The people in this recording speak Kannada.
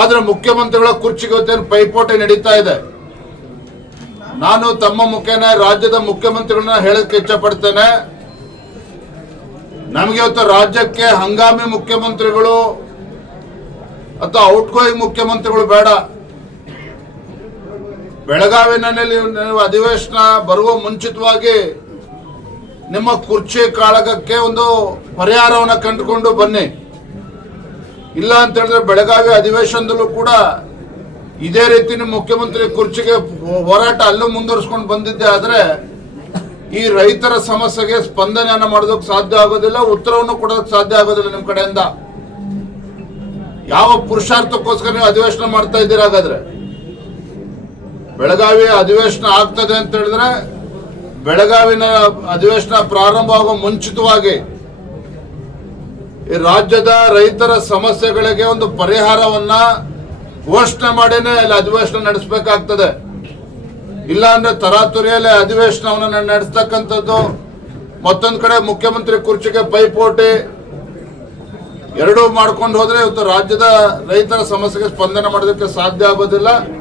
ಆದ್ರೆ ಮುಖ್ಯಮಂತ್ರಿಗಳ ಕುರ್ಚಿಗೆ ಇವತ್ತೇನು ಪೈಪೋಟಿ ನಡೀತಾ ಇದೆ. ನಾನು ತಮ್ಮ ಮುಖೇನ ರಾಜ್ಯದ ಮುಖ್ಯಮಂತ್ರಿಗಳನ್ನ ಹೇಳಕ್ಕೆ ಇಚ್ಛಪಡ್ತೇನೆ. ನಮಗೆ ಇವತ್ತು ರಾಜ್ಯಕ್ಕೆ ಹಂಗಾಮಿ ಮುಖ್ಯಮಂತ್ರಿಗಳು ಅಥವಾ ಔಟ್ಗೋಯಿಂಗ್ ಮುಖ್ಯಮಂತ್ರಿಗಳು ಬೇಡ. ಬೆಳಗಾವಿನಲ್ಲಿ ನೀವು ಅಧಿವೇಶನ ಬರುವ ಮುಂಚಿತವಾಗಿ ನಿಮ್ಮ ಕುರ್ಚಿ ಕಾಳಗಕ್ಕೆ ಒಂದು ಪರಿಹಾರವನ್ನು ಕಂಡುಕೊಂಡು ಬನ್ನಿ. ಇಲ್ಲ ಅಂತ ಹೇಳಿದ್ರೆ ಬೆಳಗಾವಿ ಅಧಿವೇಶನದಲ್ಲೂ ಕೂಡ ಇದೇ ರೀತಿ ಮುಖ್ಯಮಂತ್ರಿ ಕುರ್ಚಿಗೆ ಹೋರಾಟ ಅಲ್ಲೂ ಮುಂದುವರಿಸ್ಕೊಂಡು ಬಂದಿದ್ದೆ ಆದ್ರೆ ಈ ರೈತರ ಸಮಸ್ಯೆಗೆ ಸ್ಪಂದನೆಯನ್ನ ಮಾಡೋದಕ್ಕೆ ಸಾಧ್ಯ ಆಗೋದಿಲ್ಲ, ಉತ್ತರವನ್ನು ಕೊಡೋದಕ್ಕೆ ಸಾಧ್ಯ ಆಗೋದಿಲ್ಲ ನಿಮ್ಮ ಕಡೆಯಿಂದ. ಯಾವ ಪುರುಷಾರ್ಥಕ್ಕೋಸ್ಕರ ನೀವು ಅಧಿವೇಶನ ಮಾಡ್ತಾ ಇದ್ದೀರ ಹಾಗಾದ್ರೆ? ಬೆಳಗಾವಿ ಅಧಿವೇಶನ ಆಗ್ತದೆ ಅಂತ ಹೇಳಿದ್ರೆ ಬೆಳಗಾವಿನ ಅಧಿವೇಶನ ಪ್ರಾರಂಭ ಆಗೋ ಮುಂಚಿತವಾಗಿ ಈ ರಾಜ್ಯದ ರೈತರ ಸಮಸ್ಯೆಗಳಿಗೆ ಒಂದು ಪರಿಹಾರವನ್ನ ಘೋಷಣೆ ಮಾಡಿನೇ ಅಲ್ಲಿ ಅಧಿವೇಶನ ನಡೆಸಬೇಕಾಗ್ತದೆ. ಇಲ್ಲ ಅಂದ್ರೆ ತರಾತುರಿಯಲ್ಲಿ ಅಧಿವೇಶನವನ್ನು ನಡೆಸ್ತಕ್ಕಂಥದ್ದು. ಮತ್ತೊಂದು ಕಡೆ ಮುಖ್ಯಮಂತ್ರಿ ಕುರ್ಚಿಗೆ ಪೈಪೋಟಿ ಎರಡೂ ಮಾಡ್ಕೊಂಡು ಹೋದ್ರೆ ಇವತ್ತು ರಾಜ್ಯದ ರೈತರ ಸಮಸ್ಯೆಗೆ ಸ್ಪಂದನೆ ಮಾಡೋದಕ್ಕೆ ಸಾಧ್ಯ ಆಗೋದಿಲ್ಲ.